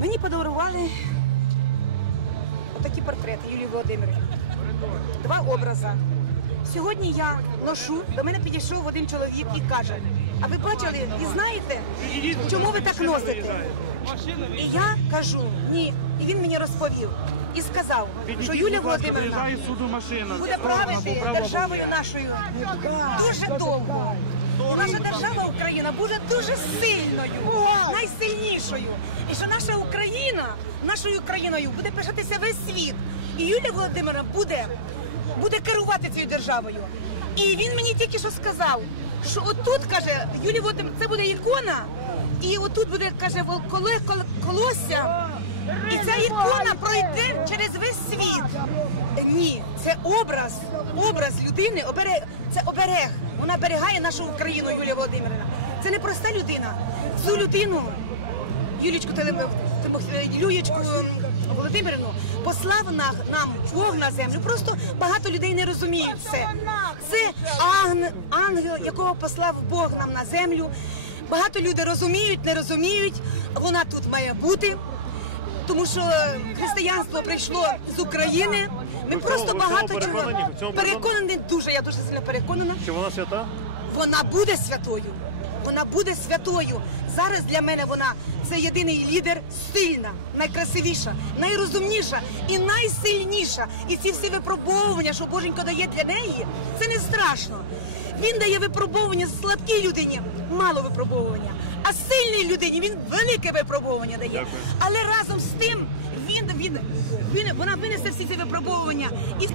Мені подарували отакі портрети Юлії Володимирівни. Два образи. Сьогодні я ношу, до мене підійшов один чоловік і каже: а ви бачили і знаєте, чому ви так носите? І я кажу, ні. І він мені розповів і сказав, що Юлія Володимирівна буде правити державою нашою дуже довго. І наша держава Україна буде дуже сильною, найсильнішою. І що наша Україна, нашою Україною буде пишатися весь світ. І Юлія Володимирівна буде, буде керувати цією державою. І він мені тільки що сказав, що отут каже Юлія Володимирівна, це буде ікона, і отут буде каже вол- коле- кол- колосся. І ця ікона пройде через весь світ. Ні, це образ, образ людини, оберег, це оберег. Вона берегає нашу Україну, Юлія Володимирівна. Це не проста людина. Цю людину, Юлічку Теле- Тимофе- Юлічку Володимирівну, послав на, нам Бог на землю. Просто багато людей не розуміють це. Це ангел, якого послав Бог нам на землю. Багато людей розуміють, не розуміють. Вона тут має бути тому що християнство прийшло з України. Ми Ви просто цьому- багато цьому чого переконані дуже. Я дуже сильно переконана. Чи вона свята? Вона буде святою. Вона буде святою. Зараз для мене вона це єдиний лідер, сильна, найкрасивіша, найрозумніша і найсильніша. І ці всі випробовування, що Боженько дає для неї, це не страшно. Він дає випробовування слабкій людині, мало випробовування. А сильній людині він велике випробовування дає. Дякую. Але разом з тим він, він, він вона винесе всі ці випробовування і